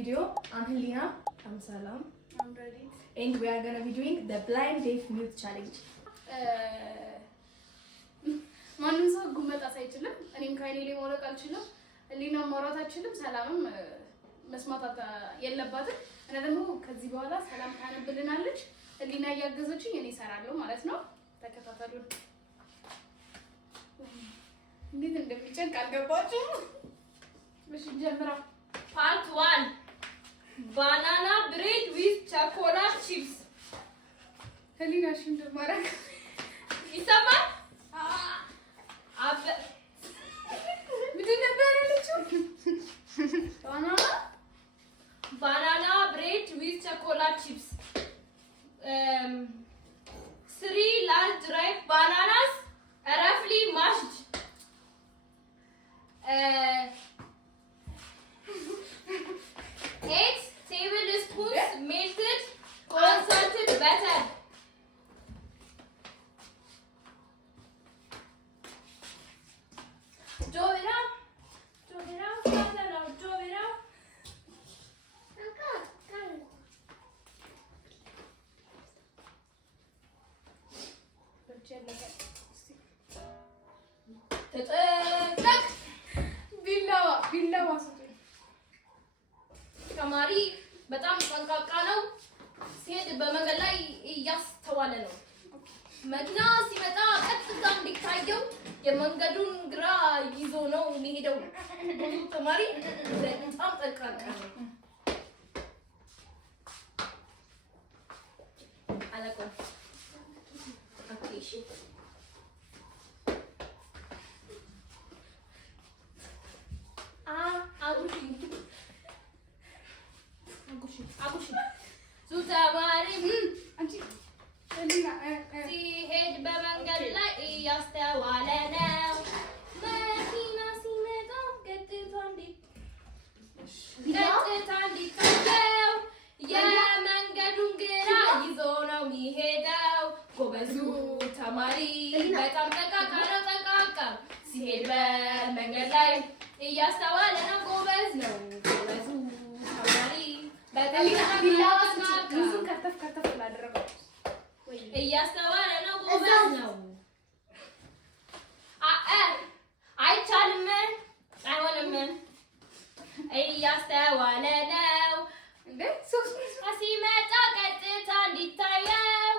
video. I'm Helena. I'm Salam. I'm ready. And we are gonna be doing the blind deaf mute challenge. ማንም ሰው ጉመጣ ሳይችልም እኔም ካይኔ ላይ ማውራት አልችልም ሊና ማውራት አልችልም ሰላምም መስማት የለባትም እና ደግሞ ከዚህ በኋላ ሰላም ታነብልናለች ሊና ያያገዘችኝ እኔ እሰራለሁ ማለት ነው ተከታተሉ እንዴት እንደሚጨንቅ አልገባችሁ እሺ ጀምራ Part 1 Banana bread with chocolate chips ሊና ሽንድ ማራክ ይሰማል Banana bread with chocolate chips. 3 large ripe bananas, roughly mashed. 8 tablespoons melted unsalted butter. Drop it out. ቢላዋ ተማሪ በጣም ጠንቃቃ ነው ሲሄድ በመንገድ ላይ እያስተዋለ ነው መኪና ሲመጣ ቀጥታ እንዲታየው የመንገዱን ግራ ይዞ ነው የሚሄደው ተማሪ በጣም ጠንቃቃ ነው አላውቅም ኦኬ አጉሽ ዙተማሪ አንቺ ሲሄድ በመንገድ ላይ እያስተዋለ ነው መኪና ሲመጣ ቀጥታ እንዲታየው የመንገዱን ግራ ይዞ ነው የሚሄደው ጎበዙ ተማሪ በጣም ጠንቃቃ ሲሄድ በመንገድ ላይ እያስተዋለ ነው ጎበዝ ነው ጎበዙ ተማሪ በጣም ብዙ ከተፍ ላደረገው እያስተዋለ ነው ጎበዝ ነው አይቻልም አይሆንም እያስተዋለ ነው እንዴ ሲመጣ ቀጥታ እንዲታየው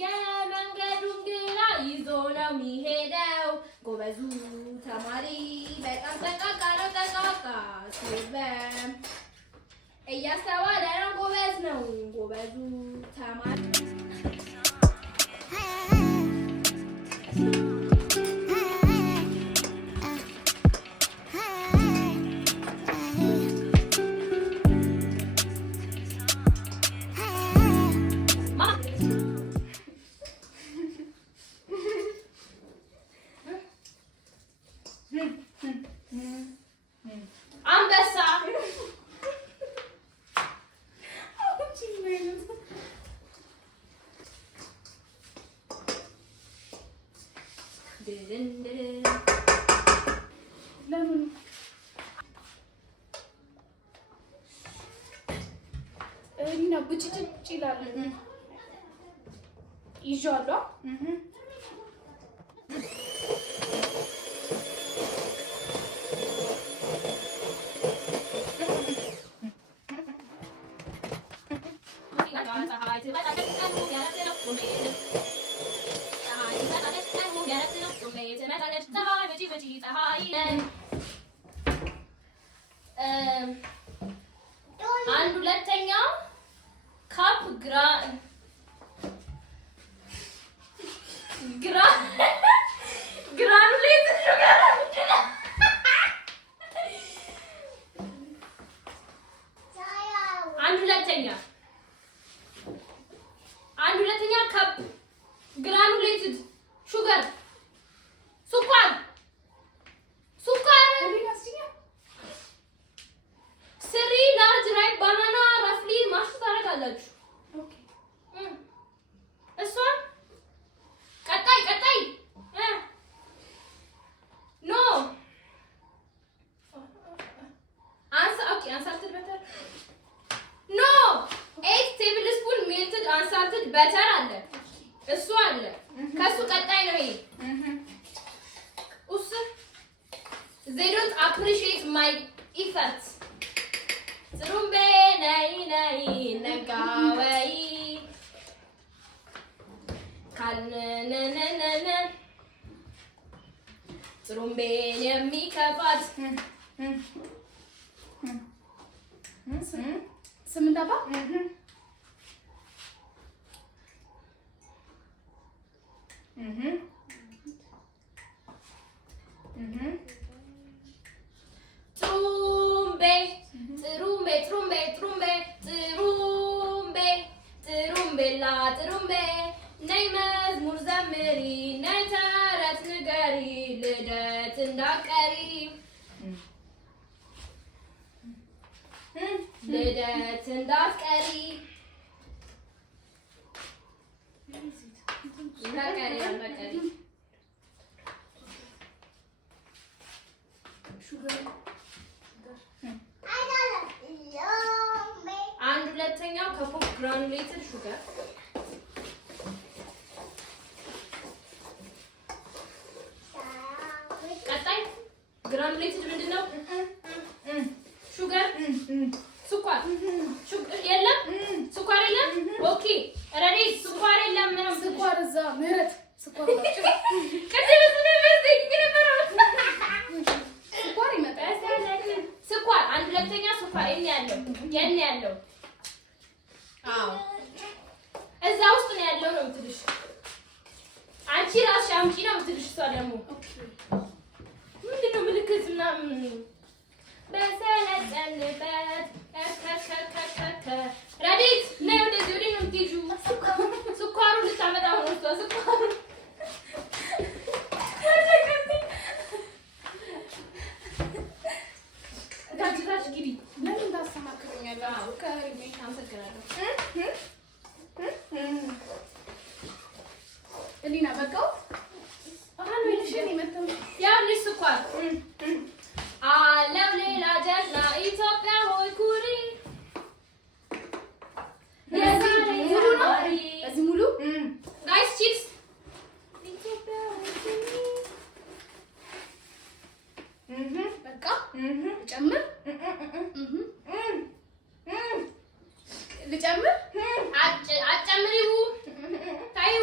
የመንገዱን ግራ ይዞ ነው የሚሄደው ጎበዙ ተማሪ በጣም ጠንቃቃ ሲሄድ እያስተዋለ ነው ጎበዝ ነው ጎበዙ ተማሪ አንበሳ ለምን እኔና ብጭጭጭ ይላል ይዣለሁ አንድ ሁለተኛ ካፕ ግራኑሌት ሹገር አንድ ሁለተኛ ካፕ ግራኑሌትድ ሹገር ስኳር ስሪ ላርጅ ራይፕ ባናና ራፍሊ ማሽ ታደርጋላችሁ ኦኬ እሷን ቀጣይ ኖ አንሳ ኦኬ አንሳት በተር በተር አለ እሱ አለ ከሱ ቀጣይ ነው ይሄ ኡስ they don't appreciate my efforts ዝሩምቤ ነይ ነይ ነጋወይ ካልነነነነ ዝሩምቤን የሚከፋት ስምንት አባ ጥሩምቤ ጥሩምቤ ጥሩምቤ ጥሩምቤ ጥሩምቤ ጥሩምቤላ ጥሩምቤ ነይ መዝሙር ዘምሪ ነይ ተረት ንገሪ ልደት እንዳትቀሪ ልደት እንዳትቀሪ እንዳትቀሪ አንድ ሁለተኛው ከፖፕ ግራኑሌትድ ሹገር ቀጣይ ግራኑሌትድ ምንድነው? ሹገር ስኳር የለም ስኳር የለም። ኦኬ ረዲ ስኳር የለም። ምንም ስኳር እዛ ምህረት ስኳር ናቸው። ቅድም ስለበዘኝ ነበር። ስኳር ይመጣል። ስኳር አንድ ሁለተኛ ስኳር የኔ ያለው አዎ እዛ ውስጥ ነው ያለው ነው የምትልሽ አንቺ ራስሽ አምጪ ነው የምትልሽ እሷ ደግሞ ምንድነው ምልክት ምናምን በሰለጠንበት ረዲት ነው እንደዚህ ወዲህ ነው የምትይዙ ስኳሩ ልታመጣው ነው እሷ ስኳሩ ታጅታሽ ግቢ ለምን ታስተማክሩኛለህ? ከሪሜ አመሰግናለሁ እሊና በቃው አሁን ወይሽን ይመጣው ያው ልጅ ስኳር አለም ሌላ ጀግና ኢትዮጵያ ሆይ ኩሪ ሙሉ ነው እዚህ ሙሉ ጋይስ ቺፕስ በቃ ጨምር ልጨምር አጨምሪው ታዩ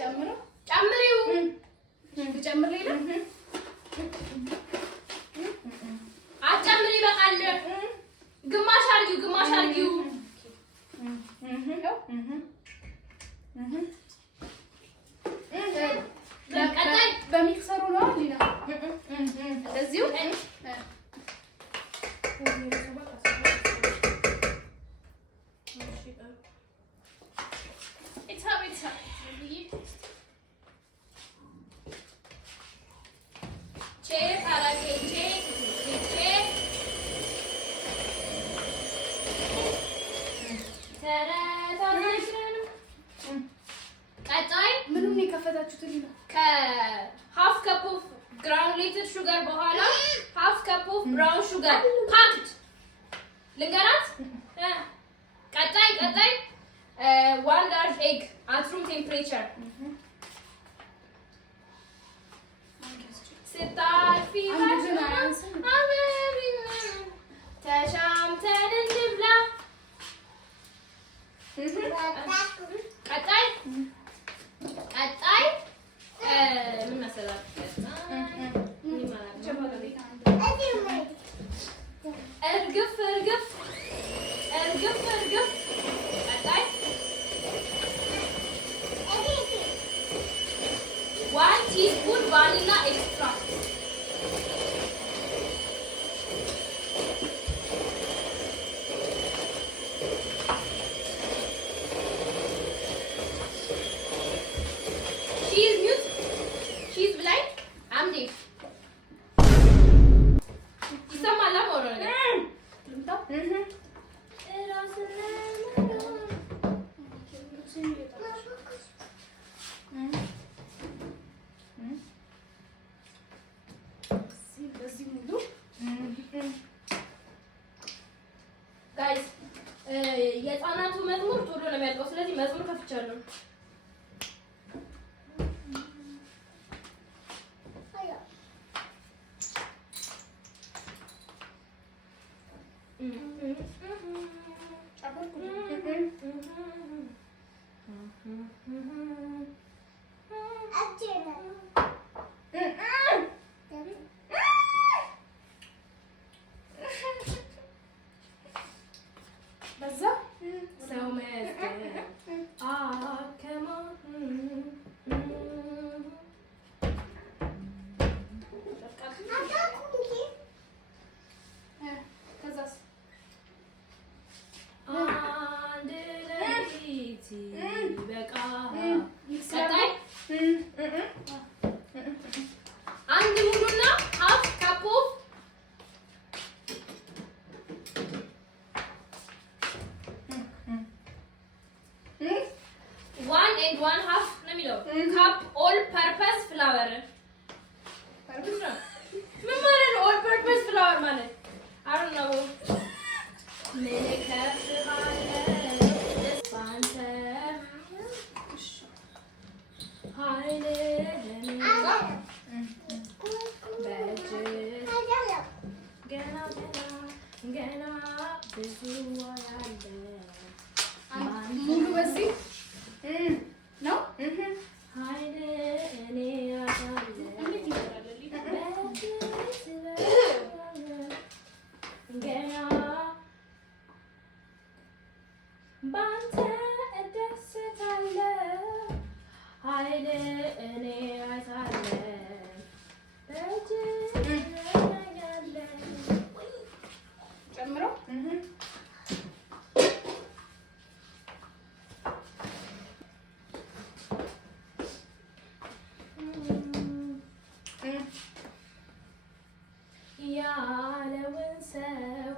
ጨምረው ጨምሪው ልጨምር ሌላ አጨምሪ በቃል ግማሽ አድርጊው ቀጣይ በሚክሰሩ ነው ሊና እንደዚሁ ቀጣይ ምኑን የከፈታችሁት ሊና ከሀፍ ካፕ ኦፍ ግራኑሌትድ ሹገር በኋላ ሀፍ ካፕ ኦፍ ብራውን ሹገር ፓክድ ልንገራት ቀጣይ one large egg at room temperature ስታልፊ ተሻምተን እንብላ ቀጣይ ምን መሰላችሁ እርግፍ ቀጣይ 1 teaspoon vanilla extract she's blind I'm deaf ይሰማል አሞራ የህፃናቱ መዝሙር ቶሎ ነው የሚያልቀው። ስለዚህ መዝሙር ከፍቻለሁ። አንድ ሙሉና half cup of 1 and 1/2 ነው የሚለው cup all purpose flour ምን ማለት ነው? all purpose flour ማለት I don't know ሙሉ በዚህ ነው ጨምሮ ያለውን ሰው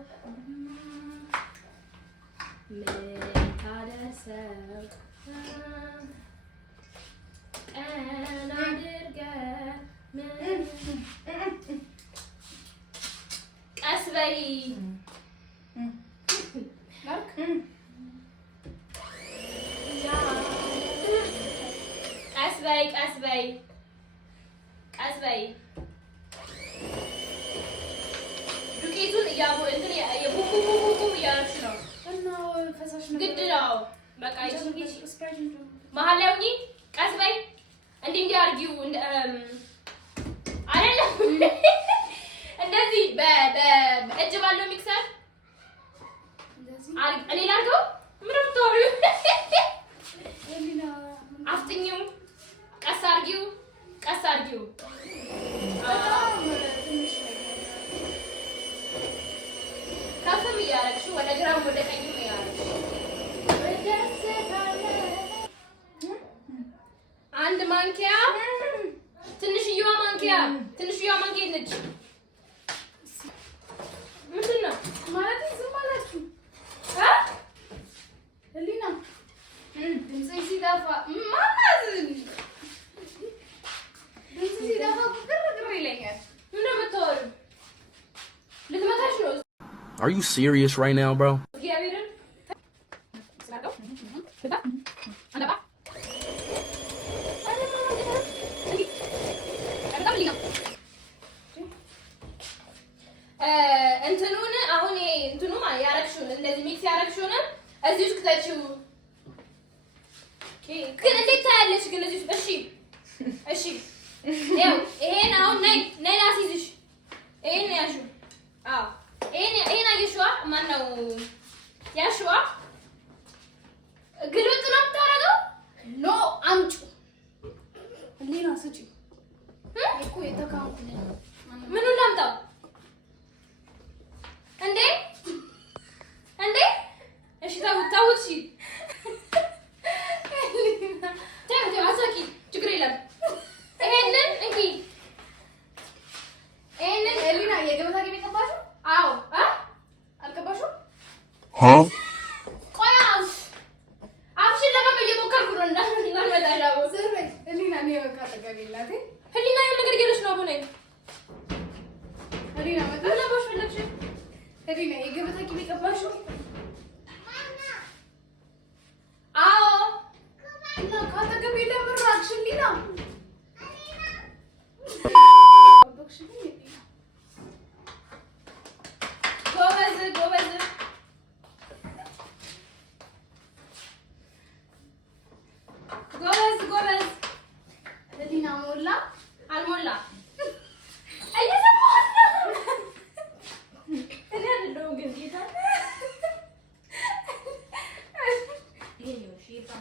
ምታደርሰው ቀን አድርገህ ቀስ በይ ቀስ በይ ቀስ በይ ዱቄቱን የቡኩ እያደረግሽ ነው እና ፈሳሽ ነው ግድ ነው። በቃ መሀል ላይ ሁኚ። ቀስ በይ እንዲህ አድርጊው አይደለም እንደዚህ በእጅ ባለው ሚክሰር እኔ ላድርገው። ምን የምታወሪው? አፍጥኚው። ቀስ አድርጊው፣ ቀስ አድርጊው። ከፍም እያደረግሽ ወደ ግራም ወደ ቀኝም እያደረግሽ አንድ ማንኪያ ትንሽዬዋ ማንኪያ የት ነች? ምንድን ነው ማለት? ዝም አላችሁ ህሊና ድምፅሽ ሲጠፋ ማናት? ድምፅሽ ሲጠፋ ግርግር ይለኛል። ምንድን ነው የምታወሪው? ልትመታሽ ነው? Are you serious right now, bro? እንትኑን አሁን እንትኑ ማለት ያረግሽውን እንደዚህ ሚክስ ያረግሽውን እዚህ ውስጥ ከተችው ግን እንዴት ታያለሽ? ግን እዚህ ውስጥ እሺ ያው ይሄን አሁን ነይ ላስይዝሽ። ይሄን ያዥው። አዎ ይሄን አየሽዋ? ማነው ያሽዋ? ግልብጥ ነው የምታደርገው? ኖ አምጪ ህሊና ስጪ እኮ የተካንኩኝ ምኑን ላምጣው እንዴ? እሺ ታውት እሺ ታውት አሳቂ ችግር የለም። ይሄንን እንኪ ይሄንን ህሊና የገበታ ጌጥ ቀባሽው? አዎ አልቀባሽው?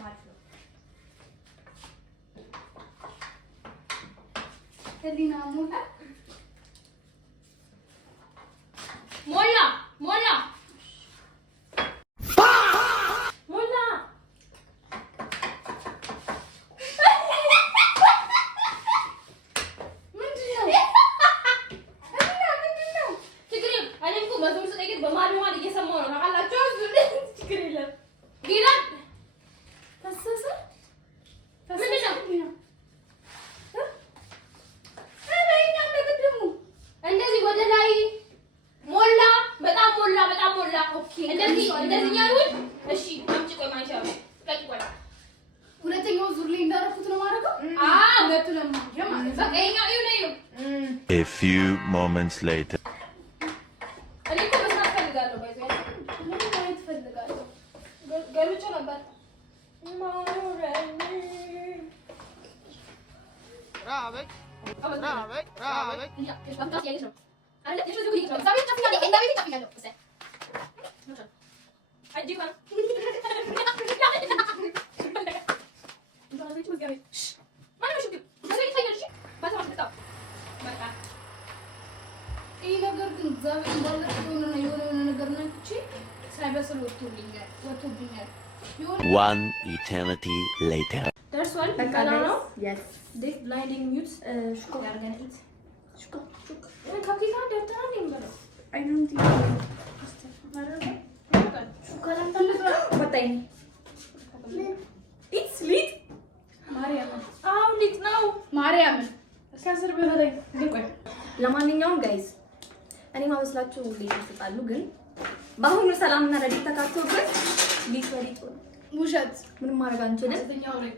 አሪፍ ነው። ህሊና ሞላ ሞላ ሞላ ሞላ በማልማል እየሰማሁ ነው ታውቃላችሁ። ችግር የለም ጌታ ፈሰሰ ምንድን ነው እንደዚህ ወደ ላይ ሞላ። በጣም ሞላ፣ በጣም ሞላ። ኦኬ እንደዚህ ያሉት። እሺ አምጪ። ቆይ ማንሻ ቆይ ቆይ፣ ሁለተኛው ዙር ላይ እንዳደረኩት ነው ማድረገው። ሁለቱንም ማለት በቃ ይኸኛው ይኸው። A few moments later. እኔ እኮ መስራት ፈልጋለሁ። ባይዘው ምን ማለት ፈልጋለሁ? ገልጬ ነበር። ራበኝ ያ እሽባታ ያለሽ ነው አይደል? እሺ ዝጉ ይችላል። ዛሬ ተፍያለሁ። እንዳ ቤት ተፍያለሁ። እሰይ አጂባ ይሄ ነገር ግን ዛሬ እንዳለ የሆነ ነገር ነች ሳይበስል ወጥቶብኛል። One eternity later. ደርሷል። በቃ ነው yes ዴት ብላይንዲንግ ሚውት ሹኮ ያርገን ኢት ሹኮ ምን ካፒታ ደርተና ነው የሚበለው I don't think it's lit ማርያምን እስከ10 በላይ ግን ቆይ ለማንኛውም ጋይስ እኔ ማመስላችሁ ሌት ይሰጣሉ ግን በአሁኑ ሰላምና ረዲት ተካቶበት ሊት ወሪጥ ነው ውሸት ምንም ማድረግ አንችልም። ስተኛው ላይ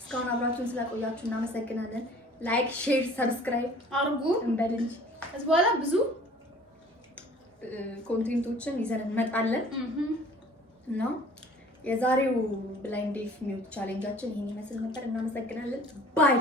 እስካሁን አብራችሁን ስላቆያችሁ እናመሰግናለን። ላይክ፣ ሼር፣ ሰብስክራይብ አርጉ እንበል እንጂ ከዚህ በኋላ ብዙ ኮንቴንቶችን ይዘን እንመጣለን እና የዛሬው ብላይንድ ዴፍ ሚውት ቻሌንጃችን ይሄን ይመስል ነበር። እናመሰግናለን። ባይ